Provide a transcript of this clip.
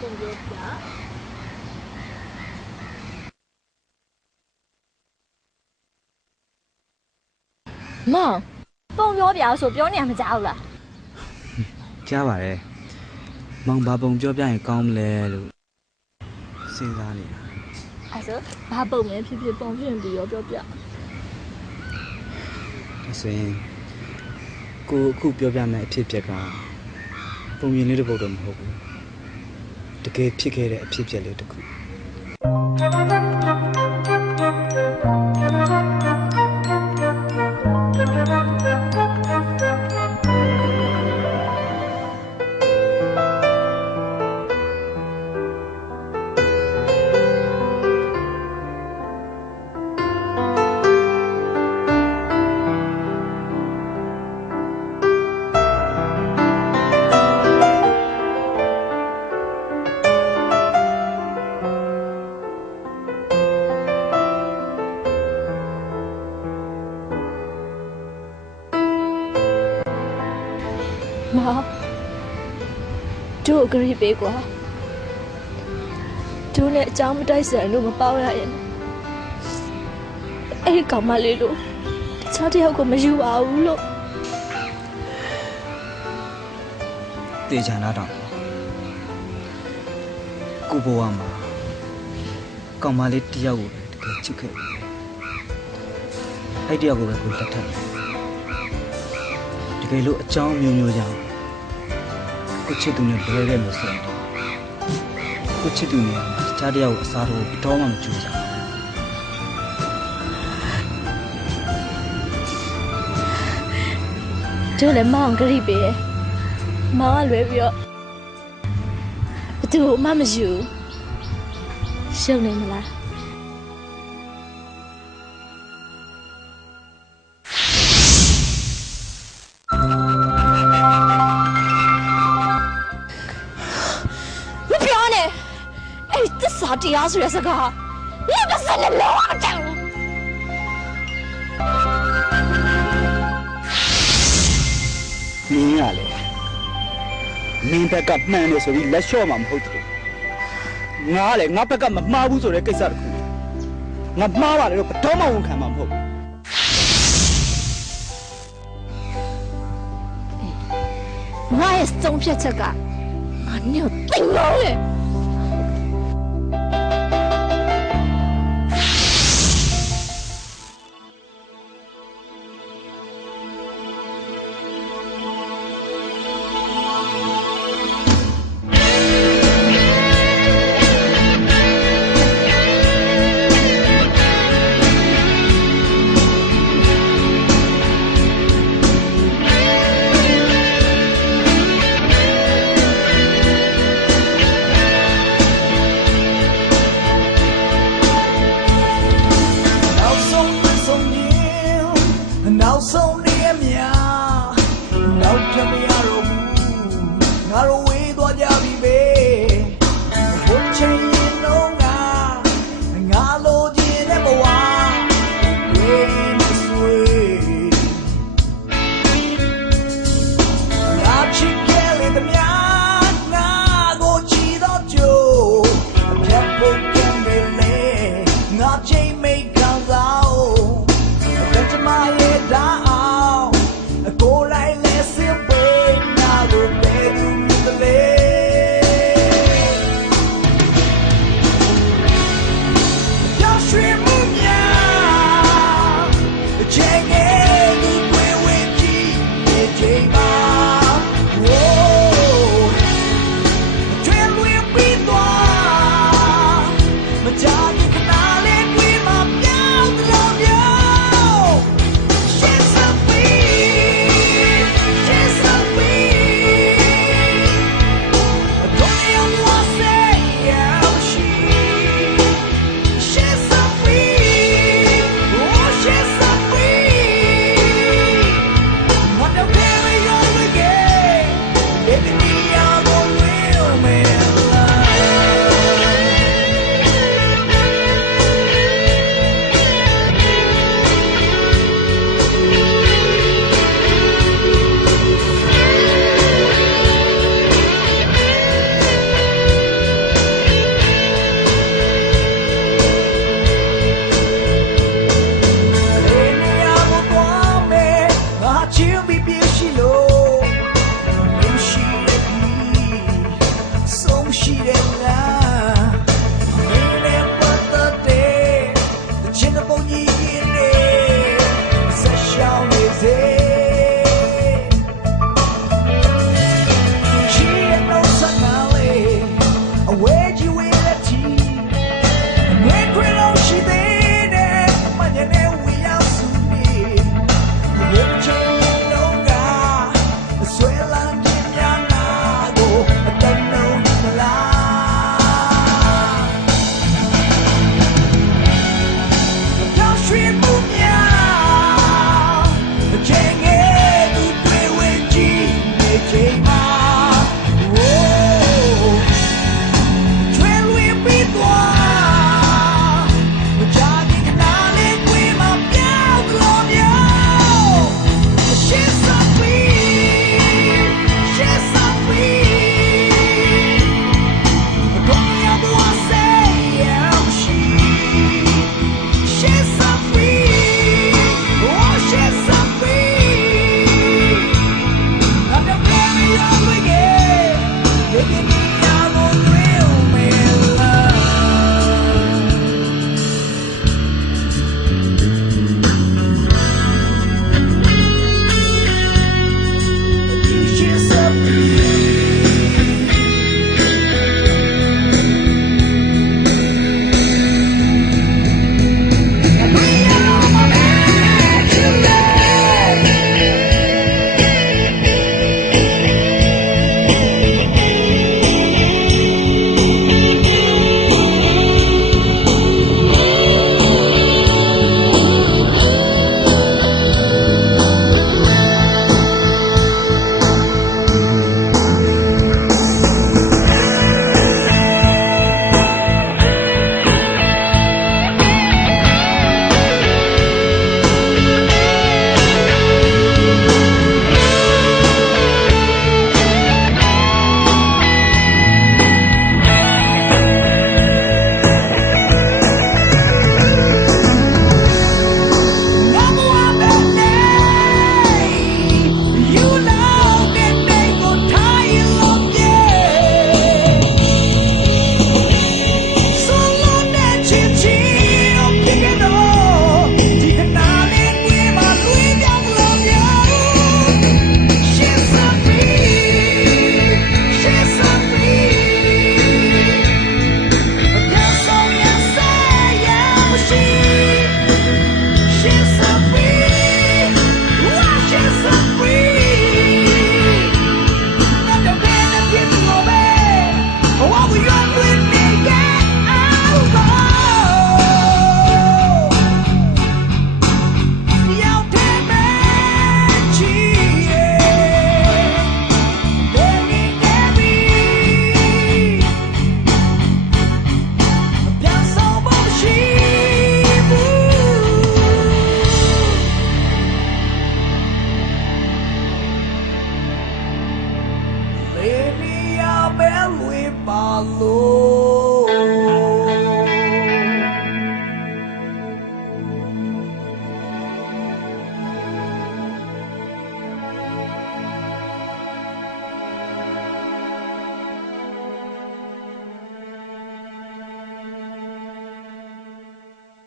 ပုံပြောပြမောင်ပုံပြောပြဆိုပြောနေရမကြောက်လားကြားပါတယ်မောင်ဘာပုံပြောပြရင်ကောင်းမလဲလို့စဉ်းစားနေတာအဲဆိုဘာပုံလဲဖြစ်ဖြစ်ပုံဖြစ်ပြီးရောပြောပြဒါဆိုရင်ကိုအခုပြောပြမယ့်အဖြစ်အပျက်ကပုံမြင်လေးတစ်ပုဒ်တော့မဟုတ်ဘူး တကယ်ဖြစ်ခဲ့တဲ့အဖြစ်အပျက်လေးတစ်ခု မောင်တို့ဂရိပေးကွာတို့နဲ့အကြောင်းမတိုက်ဆိုင်လို့မပေါရရင်အဲ့ဒီကောင်မလေးလို့တခြားတစ်ယောက်ကိုမယူပါဘူးလို့တေချာနာတော့ကိုဘဝမှာကောင်မလေးတစ်ယောက်ကိုပဲတကယ်ချစ်ခဲ့တယ်အဲ့တစ်ယောက်ကိုပဲကိုလက်ထပ်တယ်တကယ်လို့အကြောင်းမျိုးမျိုးကြောင့် ကိုချစ်သူနဲ့ဘယ်ခဲ့လို့ဆိုရင်တော့ကိုချစ်သူနဲ့တခြားတစ်ယောက်ကိုအစားထိုးတော့မှမကြိုးစားဘူးတို့လည်းမောင်ဂရိပေးတယ်မောင်ကလွယ်ပြီးတော့ဘသူမှမယူရှုံနေမလား တရားဆိုတဲ့စကားငါမစနဲ့လောအတောင်မင်းကလေမင်းဘက်ကမှန်တယ်ဆိုပြီးလက်လျှော့မှာမဟုတ်ဘူးငါကလေငါဘက်ကမမှားဘူးဆိုတဲ့ကိစ္စတခုငါမှားပါလေတော့ဘယ်တော့မှဝန်ခံမှာမဟုတ်ဘူးငါရဲ့စုံဖြတ်ချက်ကငါညို့တိမ်လို့လေ